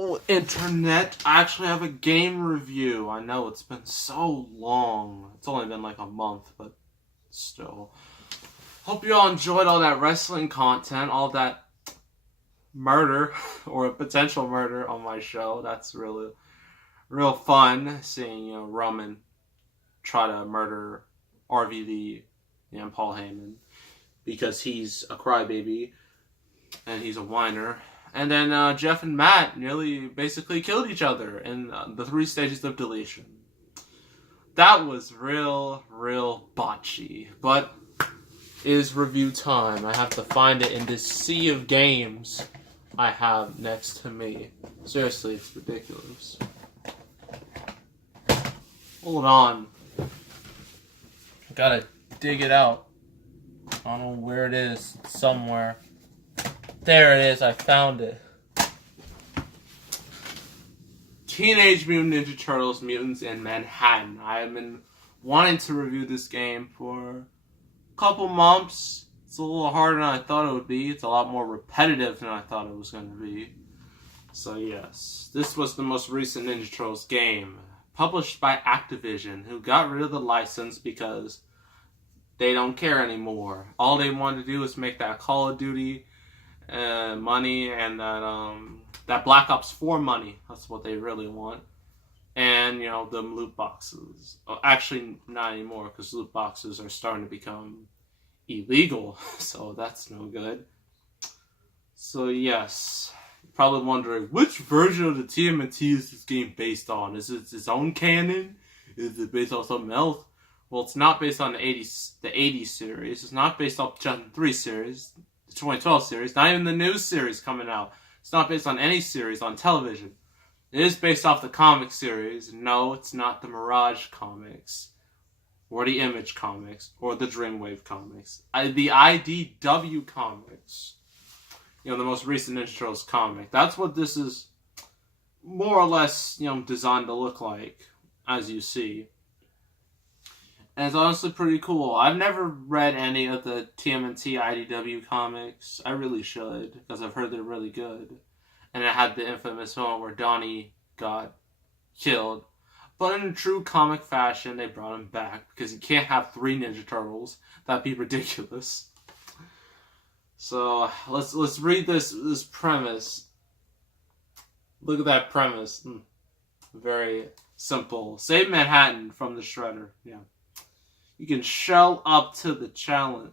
Internet, I actually have a game review. I know it's been so long. It's only been like a month, but still. Hope you all enjoyed all that wrestling content, all that murder or potential murder on my show. That's really real fun seeing Roman try to murder RVD and Paul Heyman because he's a crybaby and he's a whiner. And then Jeff and Matt nearly basically killed each other in the 3 stages of deletion. That was real botchy. But it is review time. I have to find it in this sea of games I have next to me. Seriously, it's ridiculous. Hold on. I gotta dig it out. I don't know where it is. It's somewhere. There it is, I found it. Teenage Mutant Ninja Turtles Mutants in Manhattan. I have been wanting to review this game for a couple months. It's a little harder than I thought it would be. It's a lot more repetitive than I thought it was going to be. So yes, this was the most recent Ninja Turtles game, published by Activision, who got rid of the license because they don't care anymore. All they wanted to do is make that Call of Duty money and that Black Ops 4 money. That's what they really want. And, the loot boxes. Actually, not anymore, because loot boxes are starting to become illegal. So that's no good. So, yes. You're probably wondering, which version of the TMNT is this game based on? Is it its own canon? Is it based on something else? Well, it's not based on the 80s series. It's not based off the Gen 3 series. 2012 series, not even the new series coming out. It's not based on any series on television. It is based off the comic series. No, it's not the Mirage comics, or the Image comics, or the Dreamwave comics. The IDW comics. The most recent Ninja Turtles comic. That's what this is more or less, designed to look like, as you see. And it's honestly pretty cool. I've never read any of the TMNT IDW comics. I really should, because I've heard they're really good. And it had the infamous moment where Donnie got killed. But in a true comic fashion, they brought him back, because you can't have 3 Ninja Turtles. That'd be ridiculous. So, let's read this premise. Look at that premise. Very simple. Save Manhattan from the Shredder. Yeah. You can shell up to the challenge.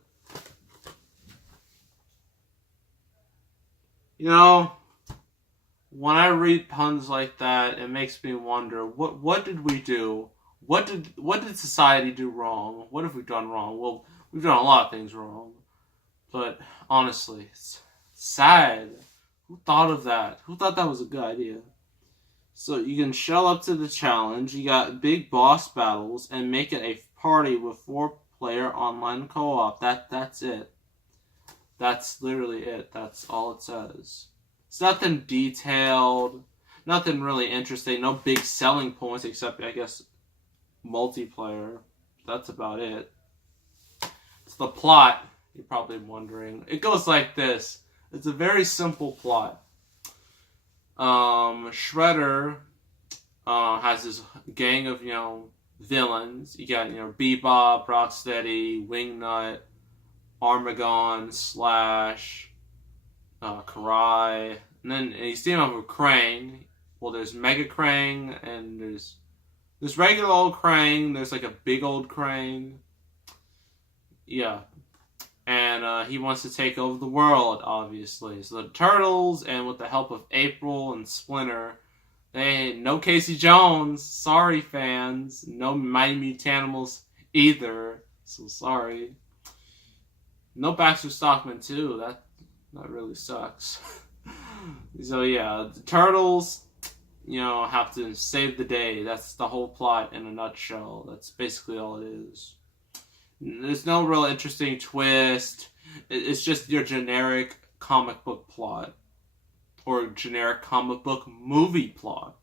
When I read puns like that, it makes me wonder, what did we do? What did society do wrong? What have we done wrong? Well, we've done a lot of things wrong. But honestly, it's sad. Who thought of that? Who thought that was a good idea? So you can shell up to the challenge. You got big boss battles and make it a party with 4-player online co-op. That's it. That's literally it. That's all it says. It's nothing detailed, nothing really interesting, no big selling points except, I guess, multiplayer. That's about it. It's the plot, you're probably wondering. It goes like this. It's a very simple plot. Shredder has this gang of, villains. You got, Bebop, Rocksteady, Wingnut, Armagon, Slash, Karai, and then you see him up with Krang. Well, there's Mega Krang, and there's regular old Krang, there's like a big old Krang. Yeah. And he wants to take over the world, obviously. So the Turtles, and with the help of April and Splinter, no Casey Jones, sorry fans, no Mighty Mutanimals either, so sorry. No Baxter Stockman too, that really sucks. So yeah, the Turtles, have to save the day. That's the whole plot in a nutshell. That's basically all it is. There's no real interesting twist. It's just your generic comic book plot. Or generic comic book movie plot.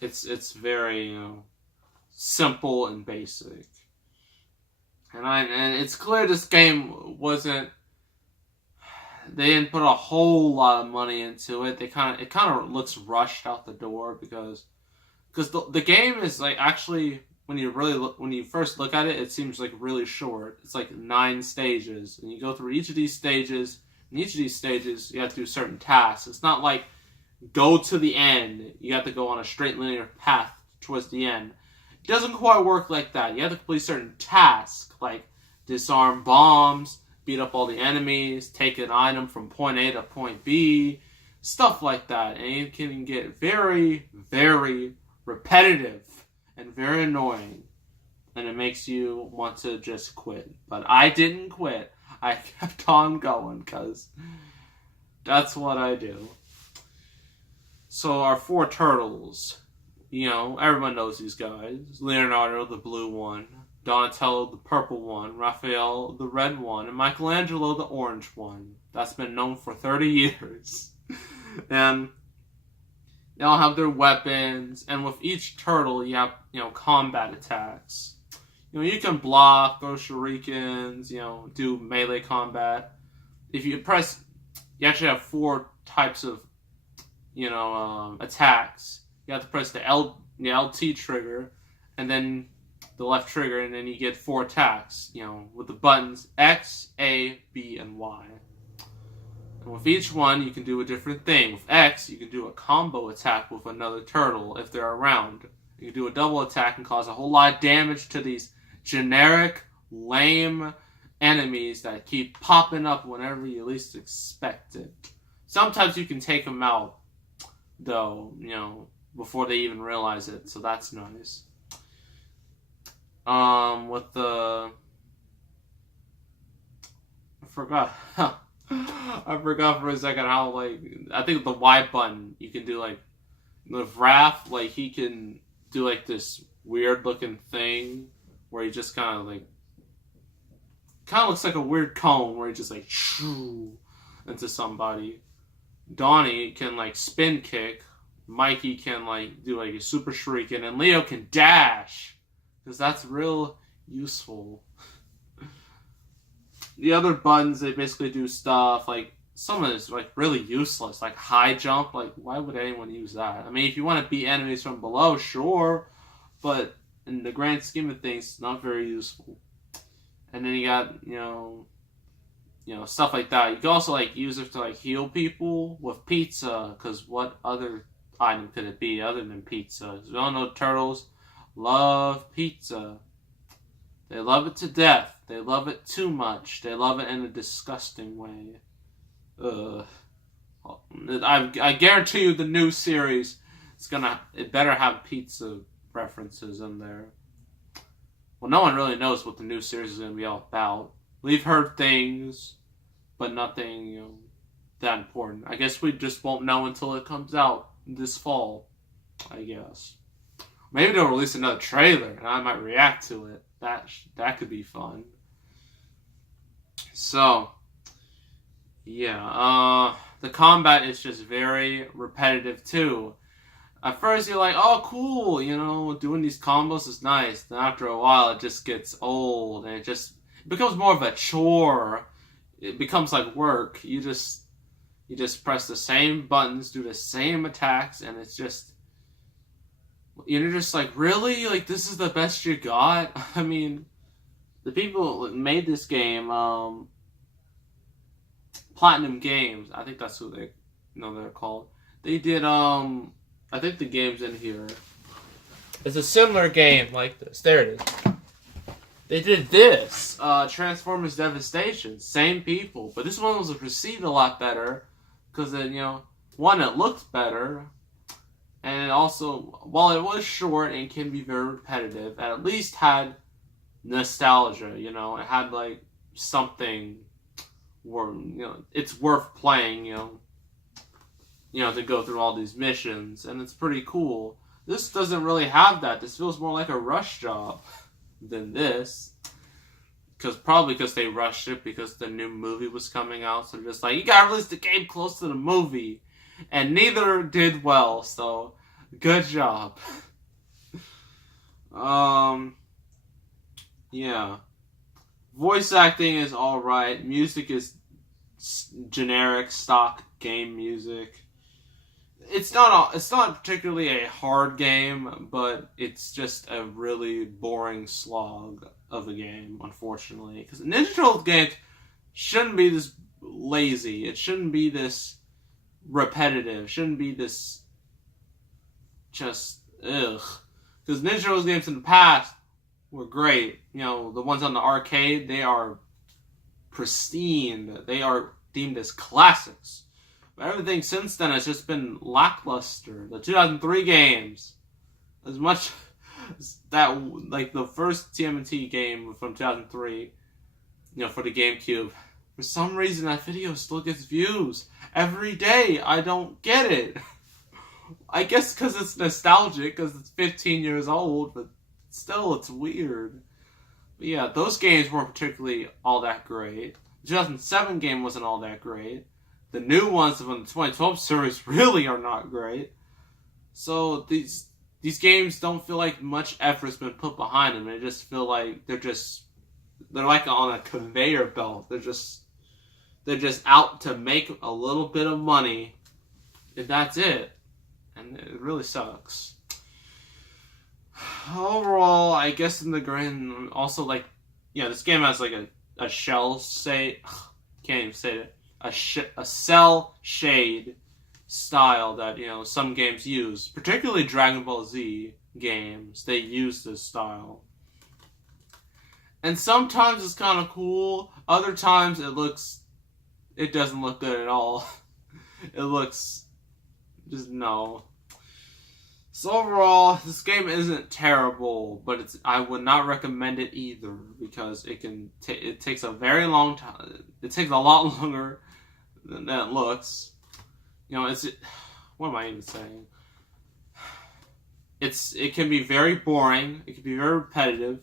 It's very, simple and basic. And it's clear this game wasn't they didn't put a whole lot of money into it. It kind of looks rushed out the door because the game is like actually when you first look at it, it seems like really short. It's like 9 stages, and you go through each of these stages. In each of these stages, you have to do certain tasks. It's not like go to the end. You have to go on a straight linear path towards the end. It doesn't quite work like that. You have to complete certain tasks, like disarm bombs, beat up all the enemies, take an item from point A to point B, stuff like that. And it can get very, very repetitive and very annoying. And it makes you want to just quit. But I didn't quit. I kept on going because that's what I do. So our 4 turtles, everyone knows these guys. Leonardo, the blue one. Donatello, the purple one. Raphael, the red one. And Michelangelo, the orange one. That's been known for 30 years. And they all have their weapons. And with each turtle, you have, combat attacks. You can block, throw shurikens, do melee combat. If you press, you actually have 4 types of, attacks. You have to press the LT trigger, and then the left trigger, and then you get 4 attacks, with the buttons X, A, B, and Y. And with each one, you can do a different thing. With X, you can do a combo attack with another turtle if they're around. You can do a double attack and cause a whole lot of damage to these generic, lame enemies that keep popping up whenever you least expect it. Sometimes you can take them out, though, before they even realize it, so that's nice. With the... I forgot for a second how, I think with the Y button, you can do, the Raph, he can do, this weird-looking thing where he just kind of looks like a weird cone where he just shoo into somebody. Donnie can spin kick. Mikey can do a super shuriken, and Leo can dash because that's real useful. The other buttons, they basically do stuff some of it is really useless, high jump. Why would anyone use that? I mean, if you want to beat enemies from below, sure, but in the grand scheme of things, not very useful. And then you got, stuff like that. You can also, use it to, heal people with pizza, because what other item could it be other than pizza? We all know turtles love pizza. They love it to death. They love it too much. They love it in a disgusting way. I guarantee you the new series, it better have pizza references in there. Well, no one really knows what the new series is going to be all about. We've heard things, but nothing, that important. I guess we just won't know until it comes out this fall, I guess. Maybe they'll release another trailer, and I might react to it. That could be fun. So, yeah, the combat is just very repetitive, too. At first, you're like, oh, cool, doing these combos is nice. Then after a while, it just gets old, and it becomes more of a chore. It becomes like work. You just press the same buttons, do the same attacks, and it's just... You're just really? This is the best you got? I mean, the people that made this game, Platinum Games, I think that's who they're called. They did, I think the game's in here. It's a similar game like this. There it is. They did this, Transformers Devastation. Same people. But this one was received a lot better. Because one, it looked better. And it also, while it was short and can be very repetitive, it at least had nostalgia, It had, something where, it's worth playing, to go through all these missions, and it's pretty cool. This doesn't really have that. This feels more like a rush job than this. Probably because they rushed it because the new movie was coming out, so they're just you gotta release the game close to the movie. And neither did well, so good job. Yeah. Voice acting is alright. Music is generic stock game music. It's not particularly a hard game, but it's just a really boring slog of a game, unfortunately. Because Ninja Turtles games shouldn't be this lazy. It shouldn't be this repetitive. It shouldn't be this just ugh. Because Ninja Turtles games in the past were great. You know, the ones on the arcade, they are pristine. They are deemed as classics. But everything since then has just been lackluster. The 2003 games, as much as that, like the first TMNT game from 2003, for the GameCube, for some reason that video still gets views every day. I don't get it. I guess because it's nostalgic, because it's 15 years old, but still, it's weird. But yeah, those games weren't particularly all that great. The 2007 game wasn't all that great. The new ones from the 2012 series really are not great. So these games don't feel like much effort's been put behind them. They just feel like they're like on a conveyor belt. They're just out to make a little bit of money, and that's it. And it really sucks. Overall, I guess in the grand, also this game has like a shell can't even say it. A cell shade style that some games use, particularly Dragon Ball Z games. They use this style, and sometimes it's kind of cool. Other times it doesn't look good at all. It looks just no. So overall, this game isn't terrible, but I would not recommend it either because it takes a very long time. It takes a lot longer than it looks. What am I even saying? It can be very boring. It can be very repetitive.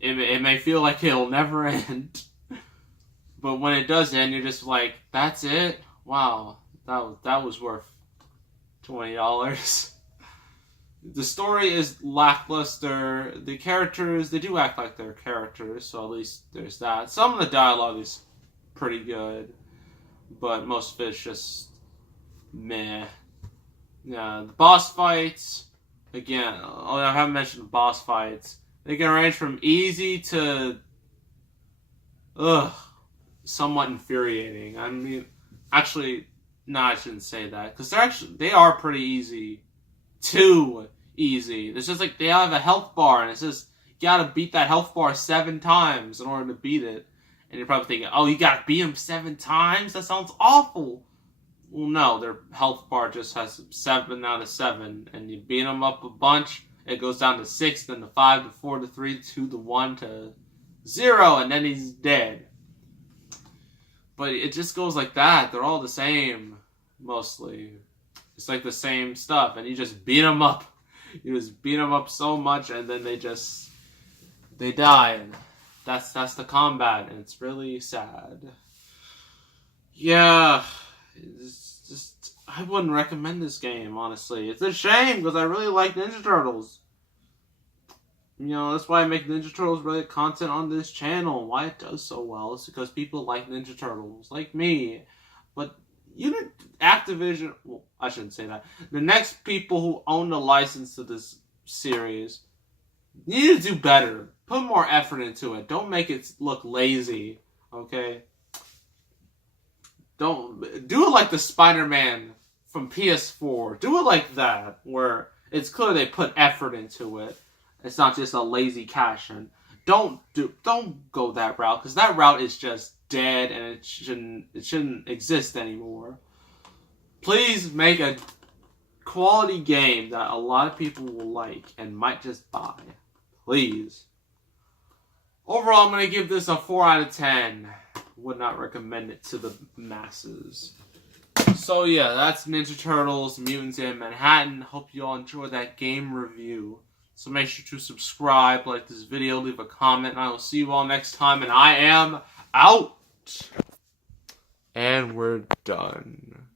It may feel like it'll never end, but when it does end, you're just like, that's it. Wow, that was worth $20. The story is lackluster. The characters, they do act like they're characters, so at least there's that. Some of the dialogue is pretty good, but most of it's just meh. Yeah, the boss fights, again, I haven't mentioned the boss fights. They can range from easy to somewhat infuriating. I mean, actually, no, I shouldn't say that, because they are pretty easy. Too easy. It's just like they have a health bar, and it says you gotta beat that health bar 7 times in order to beat it. And you're probably thinking, oh, you gotta beat them 7 times? That sounds awful. Well, no, their health bar just has 7 out of 7, and you beat them up a bunch, it goes down to 6, then to 5, to 4, to 3, 2, to 1, to 0, and then he's dead. But it just goes like that. They're all the same, mostly. It's like the same stuff, and you just beat them up. You just beat them up so much, and then they die, and that's the combat, and it's really sad. Yeah, it's just, I wouldn't recommend this game, honestly. It's a shame, because I really like Ninja Turtles. That's why I make Ninja Turtles related content on this channel. Why it does so well is because people like Ninja Turtles, like me. But Activision, well, I shouldn't say that. The next people who own the license to this series need to do better. Put more effort into it. Don't make it look lazy, okay? Don't do it like the Spider-Man from PS4. Do it like that, where it's clear they put effort into it. It's not just a lazy cash-in. Don't go that route, because that route is just dead and it shouldn't exist anymore. Please make a quality game that a lot of people will like and might just buy. Please. Overall, I'm going to give this a 4 out of 10. Would not recommend it to the masses. So yeah, that's Ninja Turtles, Mutants in Manhattan. Hope you all enjoyed that game review. So make sure to subscribe, like this video, leave a comment, and I will see you all next time. And I am out. And we're done.